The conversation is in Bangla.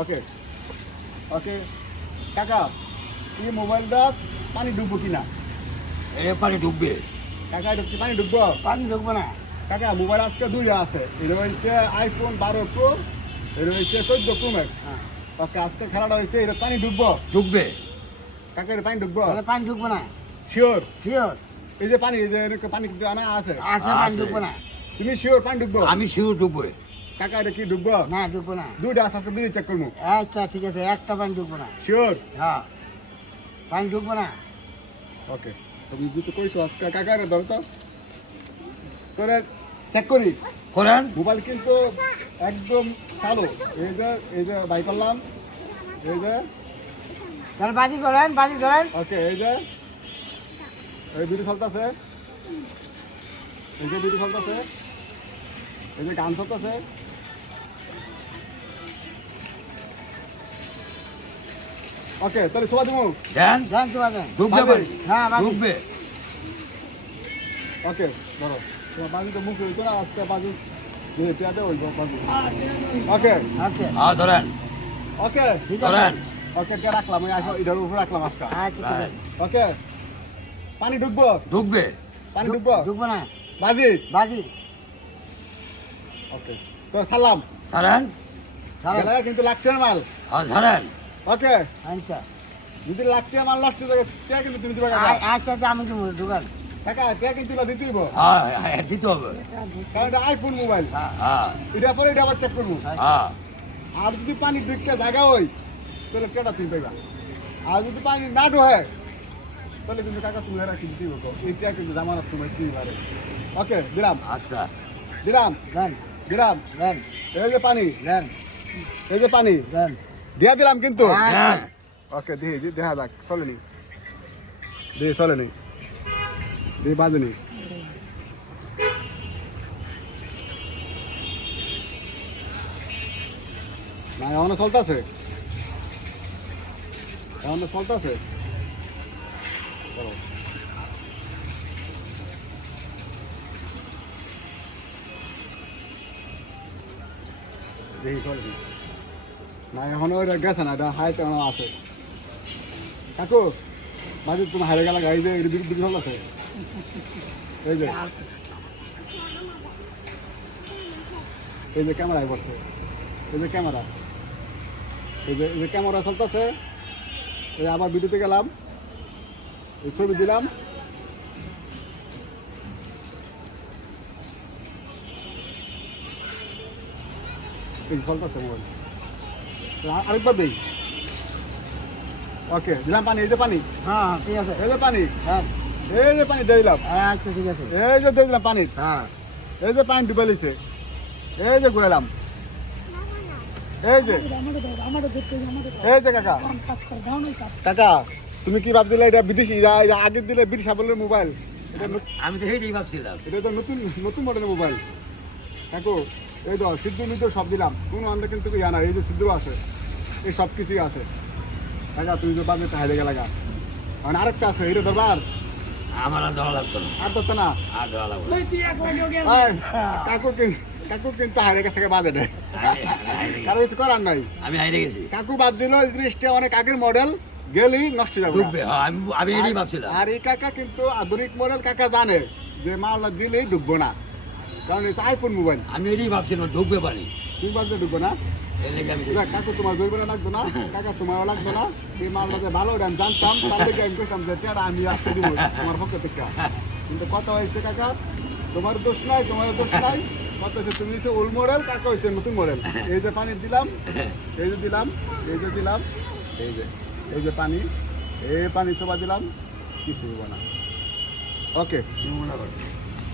ওকে ওকে কাকা এই মোবাইলটা পানি ডুববো কিনা? এ পানি ডুববে কাকা এটা কি পানি ডুববো পানি ঢুকবো না। কাকা মোবাইল আজকে দুইটা আছে। এটা হয়েছে আইফোন বারো প্রো এটা হয়েছে চোদ্দ প্রো ম্যাক্স হ্যাঁ। ওকে আজকে খেলাটা হয়েছে এটা পানি ডুববো ডুববে কাকা এটা পানি ডুববো পানি ঢুকবো না। শিওর শিওর এই যে পানি এই যে পানি কিন্তু আনা আছে। আছে পানি। ঢুকবো না। তুমি শিওর পানি ডুববো আমি শিওর ডুববে কাকা এটা কি ডুববো? না ঢুকবো না। দুইটা আছে আজকে দুইটা চেক করব। আচ্ছা ঠিক আছে একটা পানি ঢুকবো না। শিওর হ্যাঁ। পানি ঢুকবো না। ওকে তুমি যেহেতু কইছো আজকে কাকা রে ধরো তো। করে চেক করি। করেন। মোবাইল কিন্তু একদম চালু। এই যে এই যে বাই করলাম। এই যে। তাহলে বাজি করেন বাজি করেন। ওকে এই যে। এই ভিডিও চলতেছে। এই যে ভিডিও চলতেছে। এই যে গান চলতেছে। ওকে তাহলে শোয়া দিব। দেন? জান তো বাজেন ডুববে বাজে। পানি হ্যাঁ ডুববে ওকে ধরো। তোমার বাজি তো মুখ হইতো না আজকে বাজি যে এটাতে ওই বাজি। ওকে। ওকে। হ্যাঁ ধরেন। ওকে। ঠিক আছে। ধরেন। ওকে এটা রাখলাম ওই আসো এটার উপরে রাখলাম আজকে। আচ্ছা ঠিক আছে। ওকে। পানি ডুববো ডুববে পানি ডুববো ঢুকবো না। বাজি? বাজি। ওকে তো সালাম ছাড়েন? গেলে কিন্তু লাগছে মাল। হ্যাঁ ছাড়েন। ওকে। আচ্ছা। যদি লাগছে মাল নষ্ট হয়ে যায় কে কিন্তু তুমি দিবে কাকা? আচ্ছা আচ্ছা আমি তুমি ঢুকান। কাকা কে কিন্তু না দিতেই হইবো। হ্যাঁ হ্যাঁ দিতে হবে। কারণ এটা আইফোন মোবাইল হ্যাঁ এটা পরে এটা আবার চেক করব। হ্যাঁ। আর যদি পানি ঢুকতে জায়গা হই তাহলে কেটা তুমি পাইবা? আর যদি পানি না ঢোহে তাহলে কিন্তু কাকা তুমি এরা কিন্তু দিবে এইটা কিন্তু জামানত তুমি দিতে পারে ওকে দিলাম। আচ্ছা। দিলাম। দেন। দিলাম। দেন। এই যে পানি। দেন। এই যে পানি। দেন। দিয়া দিলাম কিন্তু। হ্যাঁ। ওকে দিয়ে দি দেখা যাক চলেনি দিয়ে চলেনি দিয়ে বাজেনি না। এখনও চলতেছে। এখনও চলতেছে। দেখি চলেনি না, এখনও ওইটা গেছে না, এটা হাইতে এখনও আছে। কাকু মাঝে তোমার হারে গেলা এই যে এর বিরুদ্ধে আছে? এই যে। এই যে ক্যামেরায় পড়ছে এই যে ক্যামেরা। এই যে এই যে ক্যামেরা চলতেছে। এই আবার ভিডিওতে গেলাম। এই ছবি দিলাম। এই চলতেছে মোবাইল। আরেকবার দিই। ওকে দিলাম পানি এই যে পানি। হ্যাঁ ঠিক আছে। এই যে পানি। দেন এই যে পানি দিলাম। আচ্ছা ঠিক আছে। এই যে দিলাম পানি। হ্যাঁ। এই যে পানি ডুবে লিছে এই যে ঘুরালাম এই যে। এই যে কাকা। কাকা তুমি কি ভাবছিলে এটা বিদেশি? এরা আগে দিলে ব্রিটিশ আমলের মোবাইল। এটা আমি তো সেইটাই ভাবছিলাম। এটা তো নতুন নতুন মডেলের মোবাইল। কাকু এই তো সিদ্ধ মিদ্ধ সব দিলাম। কোনো আন্দা কিন্তু ইয়া না এই যে সিদ্ধ আছে এই সব কিছুই আছে। কাকা তুমি তো বাজে হাইরে গেলা গা মানে আরেকটা আছে এটা দরবার। আমার আর ধরা লাগতো না। আর ধরতে না? আর ধরা লাগতো কাকু কাকু কিন্তু হাইরে কাছ থেকে বাজে হাইরে কারও কিছু করার নাই। আমি হাইরে গেছি। কাকু ভাবছিল এই জিনিসটা অনেক আগের মডেল গেলেই নষ্ট হয়ে যাবে ডুববে হ্যাঁ আমি আমি এটাই ভাবছিলাম। আর এই কাকা কিন্তু আধুনিক মডেল কাকা জানে যে মালটা দিলেই ডুববো না। কারণ এটা আইফোন মোবাইল আমি এটাই ভাবছিলাম ডুববে পানি। তুমি ভাবছ ডুববো না? কাকু তোমার জৈবরা লাগতো না। কাকা তোমারও লাগতো না। এই মালটা যে ভালো ওটা আমি জানতাম। তার থেকে আমি করতাম যে আমি আসতে দিব তোমার পক্ষ থেকে। কিন্তু কথা হয়েছে কাকা তোমার দোষ নাই তোমার দোষ নাই। কথা হচ্ছে তুমি হচ্ছে ওল্ড মডেল কাকা হয়েছে নতুন মডেল এই যে পানি দিলাম এই যে দিলাম এই যে দিলাম এই যে এই যে পানি এই পানি সোবা দিলাম কিছু না। ওকে মনে করো।